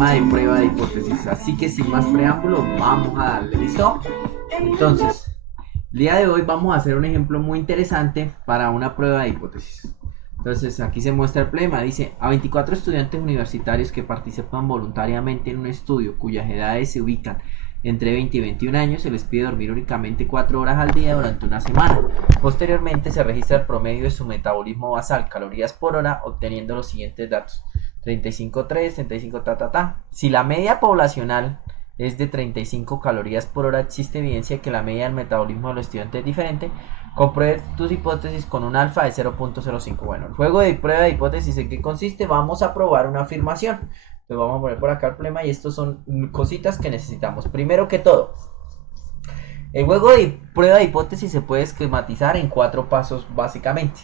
problema de prueba de hipótesis. Así que sin más preámbulos, vamos a darle, ¿listo? Entonces, el día de hoy vamos a hacer un ejemplo muy interesante para una prueba de hipótesis. Entonces, aquí se muestra el problema. Dice, a 24 estudiantes universitarios que participan voluntariamente en un estudio cuyas edades se ubican entre 20 y 21 años, se les pide dormir únicamente 4 horas al día durante una semana. Posteriormente se registra el promedio de su metabolismo basal, calorías por hora, obteniendo los siguientes datos: 35,3, 35 ta ta ta. Si la media poblacional es de 35 calorías por hora, existe evidencia de que la media del metabolismo de los estudiantes es diferente. Compruebe tus hipótesis con un alfa de 0.05. Bueno, el juego de prueba de hipótesis, ¿en qué consiste? Vamos a probar una afirmación. Entonces vamos a poner por acá el problema y estos son cositas que necesitamos. Primero que todo, el juego de prueba de hipótesis se puede esquematizar en 4 pasos básicamente.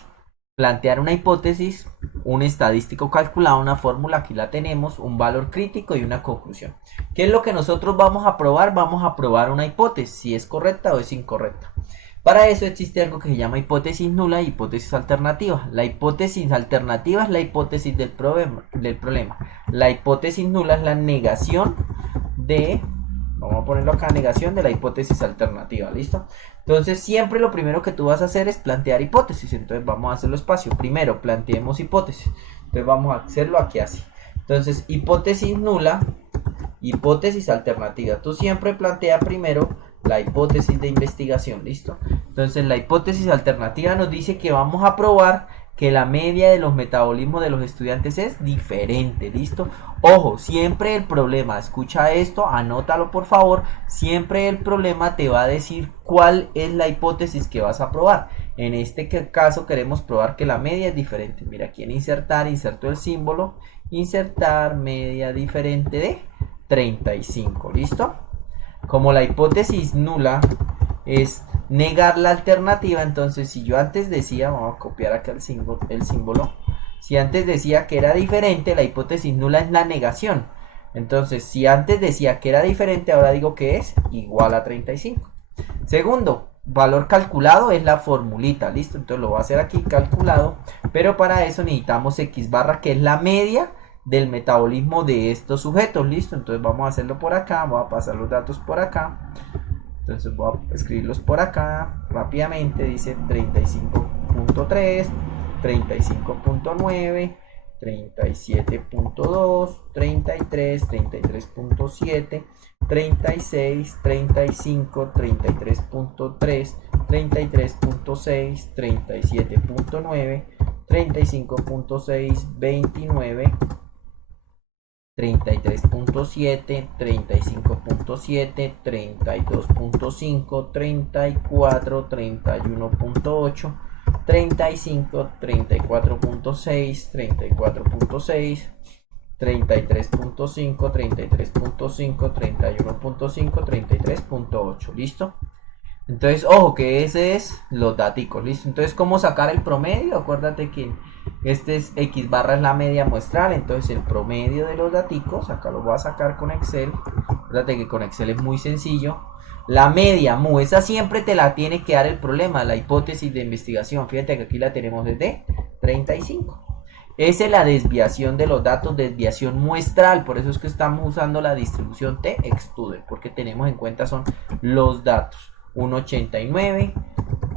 Plantear una hipótesis, un estadístico calculado, una fórmula, aquí la tenemos, un valor crítico y una conclusión. ¿Qué es lo que nosotros vamos a probar? Vamos a probar una hipótesis, si es correcta o es incorrecta. Para eso existe algo que se llama hipótesis nula y hipótesis alternativa. La hipótesis alternativa es la hipótesis del problema. La hipótesis nula es la negación de, vamos a ponerlo acá, negación de la hipótesis alternativa, ¿listo? Entonces siempre lo primero que tú vas a hacer es plantear hipótesis. Entonces vamos a hacerlo espacio. Primero planteemos hipótesis. Entonces vamos a hacerlo aquí así. Entonces hipótesis nula, hipótesis alternativa. Tú siempre plantea primero la hipótesis de investigación, ¿listo? Entonces la hipótesis alternativa nos dice que vamos a probar que la media de los metabolismos de los estudiantes es diferente, ¿listo? Ojo, siempre el problema, escucha esto, anótalo por favor, siempre el problema te va a decir cuál es la hipótesis que vas a probar. En este caso queremos probar que la media es diferente. Mira, aquí en insertar, inserto el símbolo, insertar media diferente de 35, ¿listo? Como la hipótesis nula es negar la alternativa, entonces si yo antes decía, vamos a copiar acá el símbolo, si antes decía que era diferente, la hipótesis nula es la negación. Entonces si antes decía que era diferente, ahora digo que es igual a 35. Segundo, valor calculado es la formulita, ¿listo? Entonces lo voy a hacer aquí calculado, pero para eso necesitamos x barra, que es la media del metabolismo de estos sujetos, listo. Entonces vamos a hacerlo por acá, voy a pasar los datos por acá, entonces voy a escribirlos por acá rápidamente. Dice 35.3, 35.9, 37.2, 33, 33.7, 36, 35, 33.3, 33.6, 37.9, 35.6, 29, 33.7, 35.7, 32.5, 34, 31.8, 35, 34.6, 34.6, 33.5, 33.5, 31.5, 33.8, ¿listo? Entonces, ojo, que ese es los daticos, ¿listo? Entonces, ¿cómo sacar el promedio? Acuérdate que este es x barra, es la media muestral. Entonces, el promedio de los daticos, acá lo voy a sacar con Excel. Acuérdate que con Excel es muy sencillo. La media, mu, esa siempre te la tiene que dar el problema, la hipótesis de investigación. Fíjate que aquí la tenemos desde 35. Esa es la desviación de los datos, desviación muestral. Por eso es que estamos usando la distribución T-Extruder, porque tenemos en cuenta son los datos. 1.89,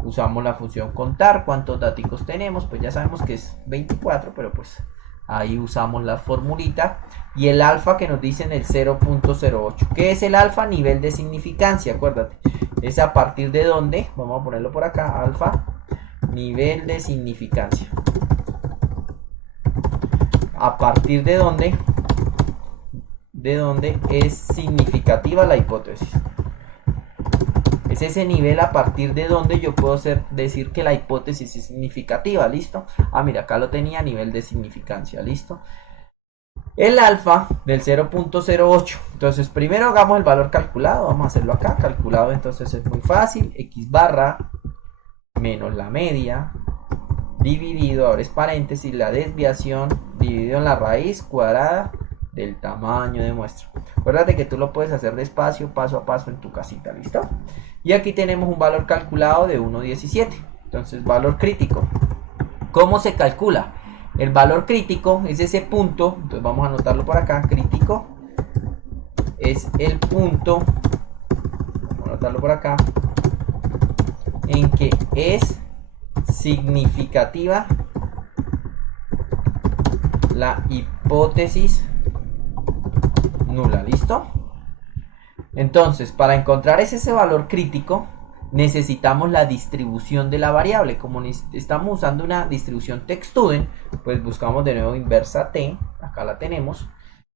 usamos la función contar, ¿cuántos datos tenemos? Pues ya sabemos que es 24, pero pues ahí usamos la formulita. Y el alfa que nos dicen el 0.08. ¿Qué es el alfa? Nivel de significancia, acuérdate. Es a partir de donde, vamos a ponerlo por acá, alfa, nivel de significancia. A partir de donde es significativa la hipótesis. Es ese nivel a partir de donde yo puedo decir que la hipótesis es significativa, ¿listo? Ah, mira, acá lo tenía a nivel de significancia, ¿listo? El alfa del 0.08. Entonces, primero hagamos el valor calculado. Vamos a hacerlo acá, calculado, entonces es muy fácil. X barra menos la media dividido, ahora es paréntesis, la desviación dividido en la raíz cuadrada del tamaño de muestra. Acuérdate que tú lo puedes hacer despacio, paso a paso en tu casita, ¿listo? Y aquí tenemos un valor calculado de 1.17. Entonces, valor crítico. ¿Cómo se calcula? El valor crítico es ese punto, entonces vamos a anotarlo por acá, crítico, es el punto, vamos a anotarlo por acá, en que es significativa la hipótesis nula. ¿Listo? Entonces, para encontrar ese valor crítico, necesitamos la distribución de la variable. Como estamos usando una distribución t-student, pues buscamos de nuevo inversa t, acá la tenemos.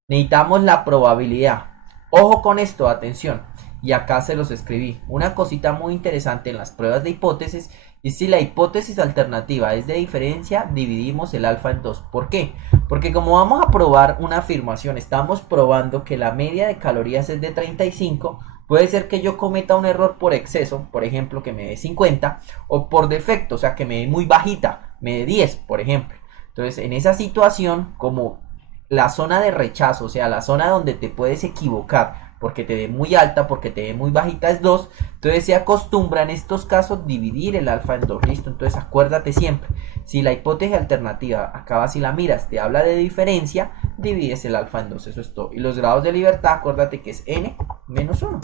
Necesitamos la probabilidad. Ojo con esto, atención, y acá se los escribí. Una cosita muy interesante en las pruebas de hipótesis es si la hipótesis alternativa es de diferencia, dividimos el alfa en 2. ¿Por qué? Porque como vamos a probar una afirmación, estamos probando que la media de calorías es de 35, puede ser que yo cometa un error por exceso, por ejemplo, que me dé 50, o por defecto, o sea, que me dé muy bajita, me dé 10, por ejemplo. Entonces, en esa situación, como la zona de rechazo, o sea, la zona donde te puedes equivocar, porque te dé muy alta, porque te dé muy bajita es 2, entonces se acostumbra en estos casos dividir el alfa en 2, listo, entonces acuérdate siempre, si la hipótesis alternativa, acá si la miras, te habla de diferencia, divides el alfa en 2, eso es todo, y los grados de libertad, acuérdate que es n menos 1,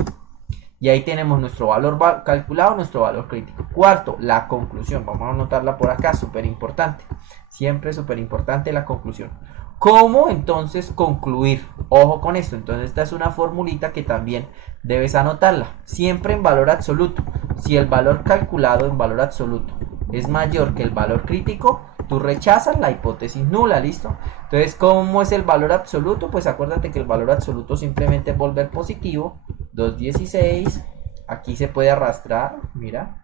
y ahí tenemos nuestro valor calculado, nuestro valor crítico. Cuarto, la conclusión, vamos a anotarla por acá, súper importante, siempre súper importante la conclusión. ¿Cómo entonces concluir? Ojo con esto, entonces esta es una formulita que también debes anotarla, siempre en valor absoluto. Si el valor calculado en valor absoluto es mayor que el valor crítico, tú rechazas la hipótesis nula, ¿listo? Entonces, ¿cómo es el valor absoluto? Pues acuérdate que el valor absoluto simplemente es volver positivo, 2,16, aquí se puede arrastrar, mira,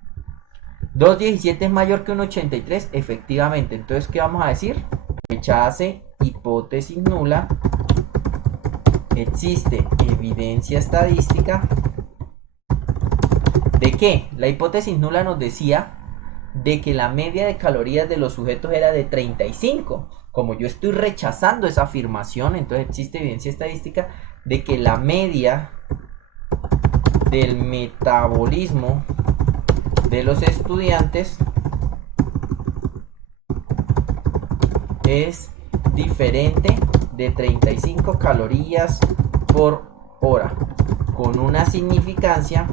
2,17 es mayor que un 83, efectivamente, entonces, ¿qué vamos a decir? Rechace hipótesis nula, existe evidencia estadística de que la hipótesis nula nos decía de que la media de calorías de los sujetos era de 35. Como yo estoy rechazando esa afirmación, entonces existe evidencia estadística de que la media del metabolismo de los estudiantes es diferente de 35 calorías por hora, con una significancia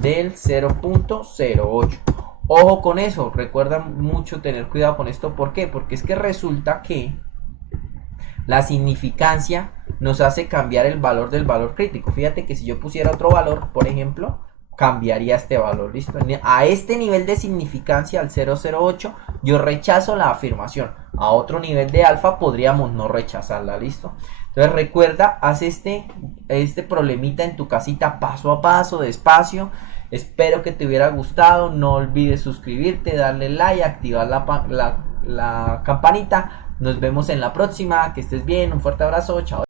del 0,08. Ojo con eso, recuerda mucho tener cuidado con esto. ¿Por qué? Porque es que resulta que la significancia nos hace cambiar el valor del valor crítico. Fíjate que si yo pusiera otro valor, por ejemplo, cambiaría este valor, ¿listo? A este nivel de significancia, al 0,08, yo rechazo la afirmación. A otro nivel de alfa podríamos no rechazarla, ¿listo? Entonces recuerda, haz este problemita en tu casita paso a paso, despacio. Espero que te hubiera gustado. No olvides suscribirte, darle like, activar la campanita. Nos vemos en la próxima. Que estés bien. Un fuerte abrazo. Chao.